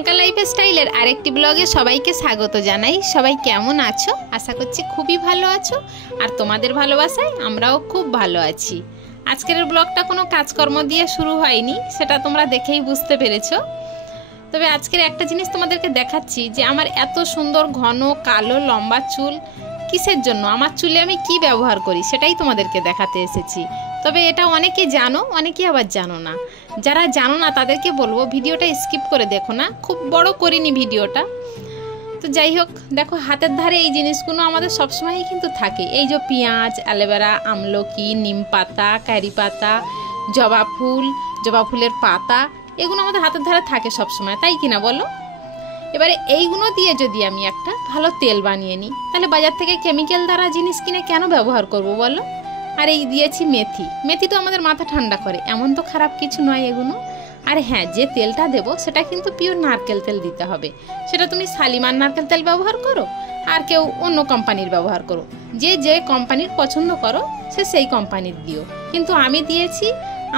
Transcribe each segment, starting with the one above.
প্রিয়াঙ্কা লাইফস্টাইলের আরেকটি ব্লগে সবাইকে স্বাগত জানাই। সবাই কেমন আছো? আশা করছি খুবই ভালো আছো, আর তোমাদের ভালোবাসায় আমরাও খুব ভালো আছি। আজকের ব্লগটা কোনো কাজকর্ম দিয়ে শুরু হয়নি, সেটা তোমরা দেখেই বুঝতে পেরেছো। তবে আজকের একটা জিনিস তোমাদেরকে দেখাচ্ছি যে আমার এত সুন্দর ঘন কালো লম্বা চুল কিসের জন্য, আমার চুলে আমি কি ব্যবহার করি সেটাই তোমাদেরকে দেখাতে এসেছি। তবে এটা অনেকে জানো, অনেকে আবার জানো না। যারা জানো না তাদেরকে বলবো ভিডিওটা স্কিপ করে দেখো না, খুব বড় করিনি ভিডিওটা। তো যাই হোক, দেখো হাতের ধারে এই জিনিসগুলো আমাদের সবসময়ই কিন্তু থাকে। এই যে পেঁয়াজ, অ্যালোভেরা, আমলকি, নিম পাতা, কারি পাতা, জবা ফুলের পাতা, এগুলো আমাদের হাতের ধারে থাকে সবসময়, তাই কিনা বলো? এবারে এইগুলো দিয়ে যদি আমি একটা ভালো তেল বানিয়ে নিই, তাহলে বাজার থেকে কেমিক্যাল দ্বারা জিনিস কিনে কেন ব্যবহার করব বলো? আর এই দিয়েছি মেথি তো আমাদের মাথা ঠান্ডা করে, এমন তো খারাপ কিছু নয় এগুলো। আর হ্যাঁ, যে তেলটা দেবো সেটা কিন্তু পিওর নারকেল তেল দিতে হবে। সেটা তুমি শালিমার নারকেল তেল ব্যবহার করো, আর কেউ অন্য কোম্পানির ব্যবহার করো, যে কোম্পানির পছন্দ করো সে সেই কোম্পানির দিও। কিন্তু আমি দিয়েছি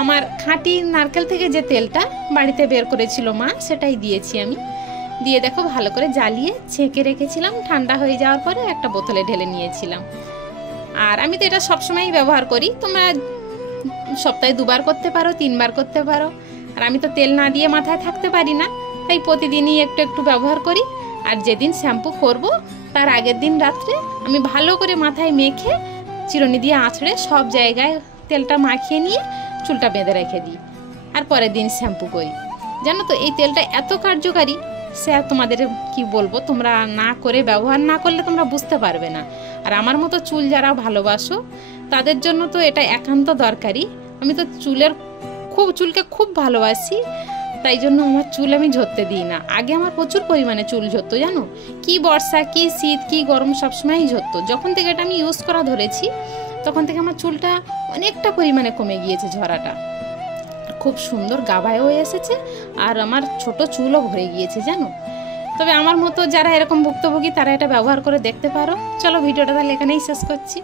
আমার খাঁটি নারকেল থেকে যে তেলটা বাড়িতে বের করেছিল মা, সেটাই দিয়েছি আমি। দিয়ে দেখো ভালো করে জ্বালিয়ে ছেঁকে রেখেছিলাম, ঠান্ডা হয়ে যাওয়ার পরে একটা বোতলে ঢেলে নিয়েছিলাম। আর আমি তো এটা সবসময়ই ব্যবহার করি, তোমরা সপ্তাহে 2 বার করতে পারো, 3 বার করতে পারো। আর আমি তো তেল না দিয়ে মাথায় থাকতে পারি না, তাই প্রতিদিনই একটু একটু ব্যবহার করি। আর যেদিন শ্যাম্পু করব তার আগের দিন রাত্রে আমি ভালো করে মাথায় মেখে চিরুনি দিয়ে আঁচড়ে সব জায়গায় তেলটা মাখিয়ে নিয়ে চুলটা বেঁধে রেখে দিই, আর পরের দিন শ্যাম্পু করি। জানো তো এই তেলটা এত কার্যকারী, সে আর তোমাদের কি বলবো, তোমরা না করে ব্যবহার না করলে তোমরা বুঝতে পারবে না। আর আমার মতো চুল যারা ভালোবাসো তাদের জন্য তো এটা একান্ত দরকারি। আমি তো চুলকে খুব ভালোবাসি, তাই জন্য আমার চুল আমি ঝরতে দিই না। আগে আমার প্রচুর পরিমাণে চুল ঝরতো, জানো, কি বর্ষা কি শীত কি গরম সবসময়ই ঝরতো। যখন থেকে এটা আমি ইউজ করা ধরেছি তখন থেকে আমার চুলটা অনেকটা পরিমাণে কমে গিয়েছে ঝরাটা, খুব সুন্দর গাভায় হয়ে এসেছে, আর আমার ছোট চুলও ভরে গিয়েছে জানো। তবে আমার মতো যারা এরকম ভুক্তভোগী তারা এটা ব্যবহার করে দেখতে পারো। চলো ভিডিওটা তাহলে এখানেই শেষ করছি।